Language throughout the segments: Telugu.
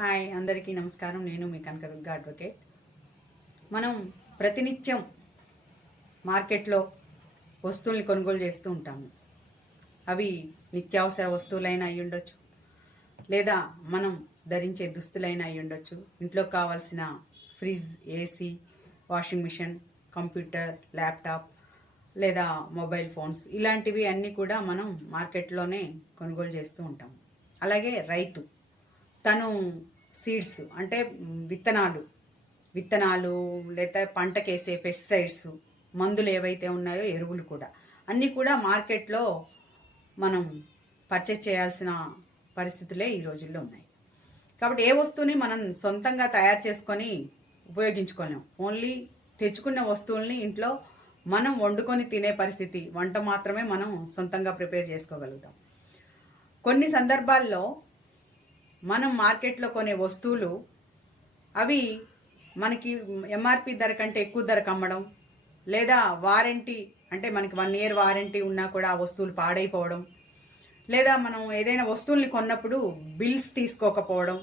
హాయ్ అందరికీ నమస్కారం. నేను మీ కనకదుర్గ అడ్వకేట్. మనం ప్రతినిత్యం మార్కెట్లో వస్తువుల్ని కొనుగోలు చేస్తూ ఉంటాము. అవి నిత్యావసర వస్తువులైనా అయి ఉండొచ్చు, లేదా మనం ధరించే దుస్తులైనా అయి ఉండొచ్చు, ఇంట్లో కావాల్సిన fridge, AC, washing machine, computer, laptop లేదా మొబైల్ ఫోన్స్, ఇలాంటివి అన్నీ కూడా మనం మార్కెట్లోనే కొనుగోలు చేస్తూ ఉంటాము. అలాగే రైతు తను సీడ్స్ అంటే విత్తనాలు లేదా పంటకేసే పెస్టిసైడ్స్, మందులు ఏవైతే ఉన్నాయో, ఎరువులు కూడా అన్నీ కూడా మార్కెట్లో మనం పర్చేజ్ చేయాల్సిన పరిస్థితులే ఈ రోజుల్లో ఉన్నాయి. కాబట్టి ఏ వస్తువుని మనం సొంతంగా తయారు చేసుకొని ఉపయోగించుకోలేం. ఓన్లీ తెచ్చుకున్న వస్తువుల్ని ఇంట్లో మనం వండుకొని తినే పరిస్థితి, వంట మాత్రమే మనం సొంతంగా ప్రిపేర్ చేసుకోగలుగుతాం. కొన్ని సందర్భాల్లో మనం మార్కెట్లో కొనే వస్తువులు అవి మనకి ఎంఆర్పి ధర కంటే ఎక్కువ ధరకు అమ్మడం, లేదా వారంటీ అంటే మనకి 1 year వారంటీ ఉన్నా కూడా ఆ వస్తువులు పాడైపోవడం, లేదా మనం ఏదైనా వస్తువుల్ని కొన్నప్పుడు బిల్స్ తీసుకోకపోవడం,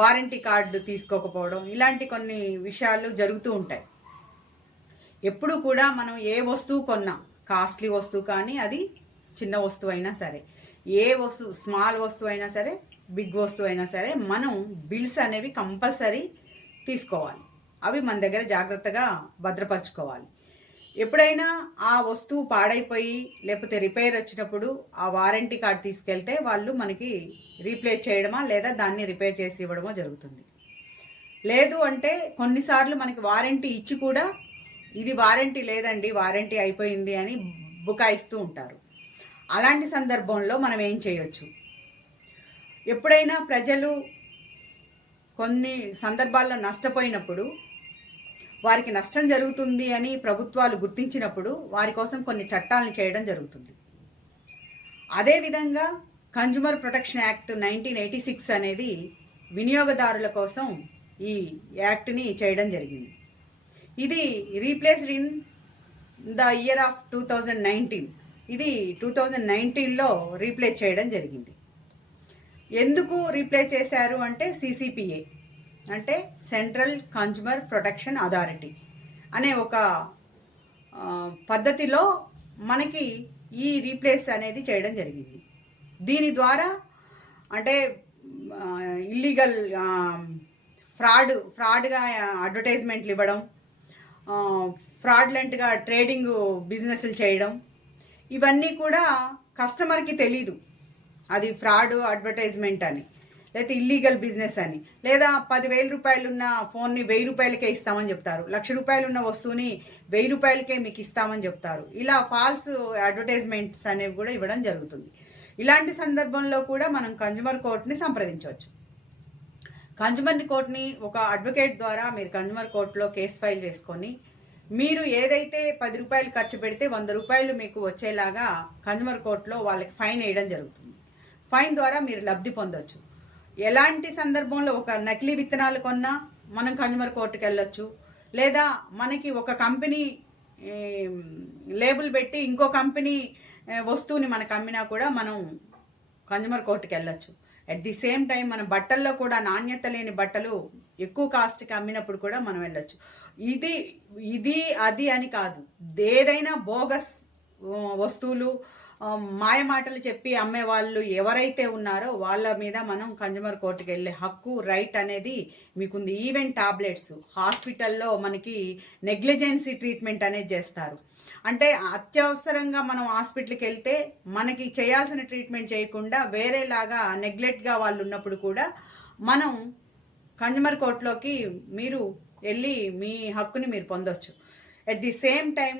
వారంటీ కార్డు తీసుకోకపోవడం, ఇలాంటి కొన్ని విషయాలు జరుగుతూ ఉంటాయి. ఎప్పుడు కూడా మనం ఏ వస్తువు కొన్నా, కాస్ట్లీ వస్తువు కానీ అది చిన్న వస్తువు అయినా సరే, ఏ వస్తువు స్మాల్ వస్తువు అయినా సరే, బిగ్ వస్తువు అయినా సరే, మనం బిల్స్ అనేవి కంపల్సరీ తీసుకోవాలి. అవి మన దగ్గర జాగ్రత్తగా భద్రపరచుకోవాలి. ఎప్పుడైనా ఆ వస్తువు పాడైపోయి లేకపోతే రిపేర్ వచ్చినప్పుడు ఆ వారంటీ కార్డు తీసుకెళ్తే వాళ్ళు మనకి రీప్లేస్ చేయడమా లేదా దాన్ని రిపేర్ చేసి ఇవ్వడమో జరుగుతుంది. లేదు అంటే కొన్నిసార్లు మనకి వారంటీ ఇచ్చి కూడా ఇది వారంటీ లేదండి, వారంటీ అయిపోయింది అని బుకాయిస్తూ ఉంటారు. అలాంటి సందర్భంలో మనం ఏం చేయొచ్చు? ఎప్పుడైనా ప్రజలు కొన్ని సందర్భాల్లో నష్టపోయినప్పుడు, వారికి నష్టం జరుగుతుంది అని ప్రభుత్వాలు గుర్తించినప్పుడు వారి కోసం కొన్ని చట్టాలను చేయడం జరుగుతుంది. అదేవిధంగా కన్జ్యూమర్ ప్రొటెక్షన్ యాక్ట్ 1986 అనేది వినియోగదారుల కోసం ఈ యాక్ట్ని చేయడం జరిగింది. ఇది replaced in the year of 2019. ఇది 2019లో రీప్లేస్ చేయడం జరిగింది. ఎందుకు రీప్లేస్ చేశారు అంటే సిసిపిఏ అంటే సెంట్రల్ కన్జ్యూమర్ ప్రొటెక్షన్ అథారిటీ అనే ఒక పద్ధతిలో మనకి ఈ రీప్లేస్ అనేది చేయడం జరిగింది. దీని ద్వారా అంటే ఇల్లీగల్ ఫ్రాడ్గా అడ్వర్టైజ్మెంట్లు ఇవ్వడం, ఫ్రాడ్లెంట్గా ట్రేడింగ్ బిజినెస్లు చేయడం, ఇవన్నీ కూడా కస్టమర్కి తెలీదు అది ఫ్రాడ్ అడ్వర్టైజ్మెంట్ అని, లేదా ఇల్లీగల్ బిజినెస్ అని, లేదా 10,000 రూపాయలు ఉన్న ఫోన్ని 1,000 రూపాయలకే ఇస్తామని చెప్తారు, 1,00,000 రూపాయలు ఉన్న వస్తువుని 1,000 రూపాయలకే మీకు ఇస్తామని చెప్తారు. ఇలా ఫాల్స్ అడ్వర్టైజ్మెంట్స్ అనేవి కూడా ఇవ్వడం జరుగుతుంది. ఇలాంటి సందర్భంలో కూడా మనం కన్జ్యూమర్ కోర్టుని సంప్రదించవచ్చు. కన్జ్యూమర్ కోర్టుని ఒక అడ్వకేట్ ద్వారా మీరు కన్జ్యూమర్ కోర్టులో కేసు ఫైల్ చేసుకొని, మీరు ఏదైతే 10 రూపాయలు ఖర్చు పెడితే 100 రూపాయలు మీకు వచ్చేలాగా కన్జ్యూమర్ కోర్టులో వాళ్ళకి ఫైన్ వేయడం జరుగుతుంది. ఫైన్ ద్వారా మీరు లబ్ధి పొందొచ్చు. ఎలాంటి సందర్భంలో ఒక నకిలీ విత్తనాలు కొన్నా మనం కన్జ్యూమర్ కోర్టుకి వెళ్ళొచ్చు, లేదా మనకి ఒక కంపెనీ లేబుల్ పెట్టి ఇంకో కంపెనీ వస్తువుని మనకు అమ్మినా కూడా మనం కన్జ్యూమర్ కోర్టుకి వెళ్ళొచ్చు. అట్ ది సేమ్ టైం మన బట్టల్లో కూడా నాణ్యత లేని బట్టలు ఎక్కువ కాస్ట్కి అమ్మినప్పుడు కూడా మనం వెళ్ళొచ్చు. ఇది అది అని కాదు, ఏదైనా బోగస్ వస్తువులు, మాయమాటలు చెప్పి అమ్మే వాళ్ళు ఎవరైతే ఉన్నారో వాళ్ళ మీద మనం కన్జ్యూమర్ కోర్టుకి వెళ్ళే హక్కు, రైట్ అనేది మీకుంది. ఈవెన్ టాబ్లెట్స్ హాస్పిటల్లో మనకి నెగ్లిజెన్సీ ట్రీట్మెంట్ అనేది చేస్తారు. అంటే అత్యవసరంగా మనం హాస్పిటల్కి వెళ్తే మనకి చేయాల్సిన ట్రీట్మెంట్ చేయకుండా వేరేలాగా నెగ్లెక్ట్గా వాళ్ళు ఉన్నప్పుడు కూడా మనం కన్జ్యూమర్ కోర్టులోకి మీరు వెళ్ళి మీ హక్కుని మీరు పొందొచ్చు. At the same time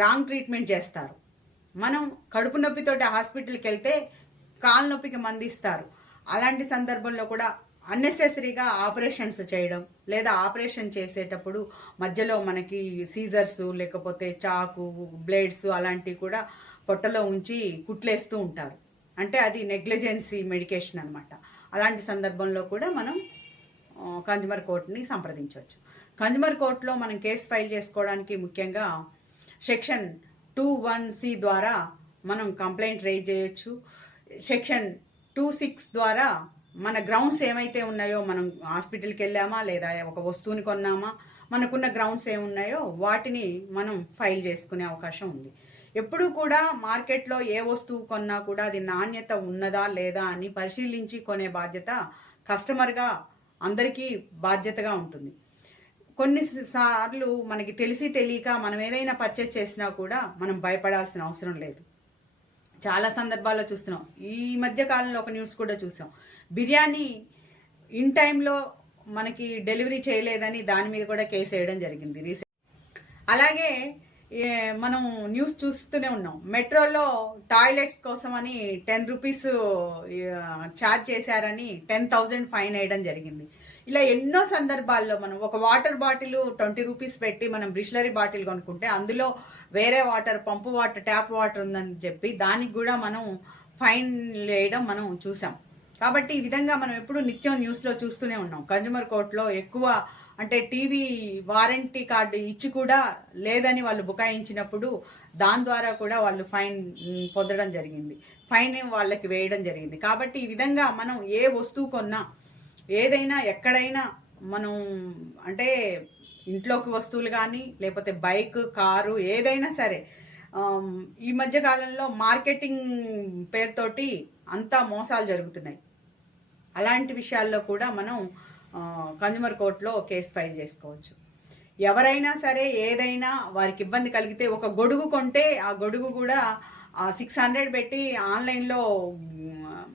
wrong treatment చేస్తారు. మనం కడుపు నొప్పితోటి హాస్పిటల్కి వెళ్తే కాలు నొప్పికి మందిస్తారు. అలాంటి సందర్భంలో కూడా అన్నెసెసరీగా ఆపరేషన్స్ చేయడం, లేదా ఆపరేషన్ చేసేటప్పుడు మధ్యలో మనకి సీజర్స్ లేకపోతే చాకు, బ్లేడ్స్ అలాంటివి కూడా పొట్టలో ఉంచి కుట్లేస్తూ ఉంటారు. అంటే అది నెగ్లిజెన్సీ మెడికేషన్ అనమాట. అలాంటి సందర్భంలో కూడా మనం కన్జ్యూమర్ కోర్టుని సంప్రదించవచ్చు. కన్జ్యూమర్ కోర్టులో మనం కేసు ఫైల్ చేసుకోవడానికి ముఖ్యంగా సెక్షన్ 21C ద్వారా మనం కంప్లైంట్ రైజ్ చేయొచ్చు. సెక్షన్ 26 ద్వారా మన గ్రౌండ్స్ ఏమైతే ఉన్నాయో, మనం హాస్పిటల్కి వెళ్ళామా లేదా ఒక వస్తువుని కొన్నామా, మనకున్న గ్రౌండ్స్ ఏమున్నాయో వాటిని మనం ఫైల్ చేసుకునే అవకాశం ఉంది. ఎప్పుడూ కూడా మార్కెట్లో ఏ వస్తువు కొన్నా కూడా అది నాణ్యత ఉన్నదా లేదా అని పరిశీలించి కొనే బాధ్యత కస్టమర్గా అందరికీ బాధ్యతగా ఉంటుంది. కొన్నిసార్లు మనకి తెలిసి తెలియక మనం ఏదైనా పర్చేస్ చేసినా కూడా మనం భయపడాల్సిన అవసరం లేదు. చాలా సందర్భాల్లో చూస్తున్నాం. ఈ మధ్య కాలంలో ఒక న్యూస్ కూడా చూసాం. బిర్యానీ ఇన్ టైంలో మనకి డెలివరీ చేయలేదని దాని మీద కూడా కేసు వేయడం జరిగింది రీసెంట్. అలాగే మనం న్యూస్ చూస్తూనే ఉన్నాం. మెట్రోలో టాయిలెట్స్ కోసం అని 10 రూపీస్ ఛార్జ్ చేశారని 10,000 ఫైన్ వేయడం జరిగింది. ఇలా ఎన్నో సందర్భాల్లో మనం ఒక వాటర్ బాటిల్ 20 రూపీస్ పెట్టి మనం బిస్లరీ బాటిల్ కొనుక్కుంటే అందులో వేరే వాటర్, పంపు వాటర్, ట్యాప్ వాటర్ ఉందని చెప్పి దానికి కూడా మనం ఫైన్ వేయడం మనం చూసాం. కాబట్టి ఈ విధంగా మనం ఎప్పుడు నిత్యం న్యూస్లో చూస్తూనే ఉన్నాం. కన్జ్యూమర్ కోర్టులో ఎక్కువ అంటే టీవీ వారంటీ కార్డు ఇచ్చి కూడా లేదని వాళ్ళు బుకాయించినప్పుడు దాని ద్వారా కూడా వాళ్ళు ఫైన్ పొందడం జరిగింది, ఫైన్ వాళ్ళకి వేయడం జరిగింది. కాబట్టి ఈ విధంగా మనం ఏ వస్తువు కొన్నా, ఏదైనా ఎక్కడైనా మనం అంటే ఇంట్లోకి వస్తువులు కానీ లేకపోతే బైక్, కారు ఏదైనా సరే ఈ మధ్య కాలంలో మార్కెటింగ్ పేరుతోటి అంతా మోసాలు జరుగుతున్నాయి. అలాంటి విషయాల్లో కూడా మనం కన్జ్యూమర్ కోర్టులో కేసు ఫైల్ చేసుకోవచ్చు. ఎవరైనా సరే ఏదైనా వారికి ఇబ్బంది కలిగితే ఒక గొడుగు కొంటే ఆ గొడుగు కూడా 600 పెట్టి ఆన్లైన్లో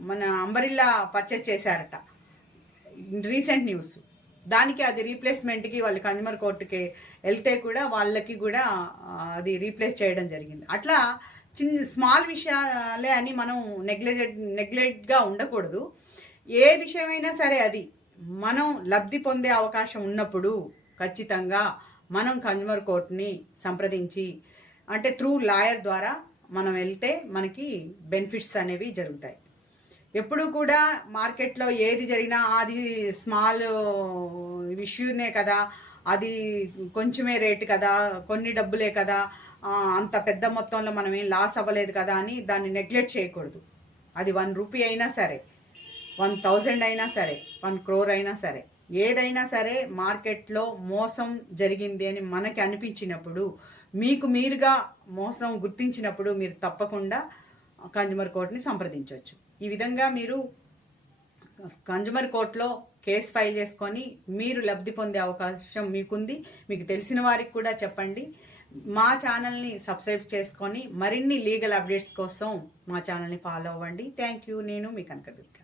మన అంబరిల్లా పర్చేస్ చేశారట, రీసెంట్ న్యూస్. దానికి అది రీప్లేస్మెంట్కి వాళ్ళు కన్జ్యూమర్ కోర్టుకి వెళ్తే కూడా వాళ్ళకి కూడా అది రీప్లేస్ చేయడం జరిగింది. అట్లా చిన్న స్మాల్ విషయాలే అని మనం నెగ్లెక్ట్గా ఉండకూడదు. ఏ విషయమైనా సరే అది మనం లబ్ధి పొందే అవకాశం ఉన్నప్పుడు ఖచ్చితంగా మనం కన్జ్యూమర్ కోర్టుని సంప్రదించి అంటే త్రూ లాయర్ ద్వారా మనం వెళ్తే మనకి బెనిఫిట్స్ అనేవి జరుగుతాయి. ఎప్పుడు కూడా మార్కెట్లో ఏది జరిగినా అది స్మాల్ ఇష్యూనే కదా, అది కొంచెమే రేటు కదా, కొన్ని డబ్బులే కదా, అంత పెద్ద మొత్తంలో మనం ఏం లాస్ అవ్వలేదు కదా అని దాన్ని నెగ్లెక్ట్ చేయకూడదు. అది 1 రూపీ అయినా సరే, 1000 అయినా సరే, 1 crore అయినా సరే, ఏదైనా సరే మార్కెట్లో మోసం జరిగింది అని మనకి అనిపించినప్పుడు, మీకు మీరుగా మోసం గుర్తించినప్పుడు మీరు తప్పకుండా కన్జ్యూమర్ కోర్టుని సంప్రదించవచ్చు. ఈ విధంగా మీరు కన్జ్యూమర్ కోర్టులో కేసు ఫైల్ చేసుకొని మీరు లబ్ధి పొందే అవకాశం మీకుంది. మీకు తెలిసిన వారికి కూడా చెప్పండి. మా ఛానల్ని సబ్స్క్రైబ్ చేసుకొని మరిన్ని లీగల్ అప్డేట్స్ కోసం మా ఛానల్ని ఫాలో అవ్వండి. Thank you. నేను మీ కనకదుర్గ.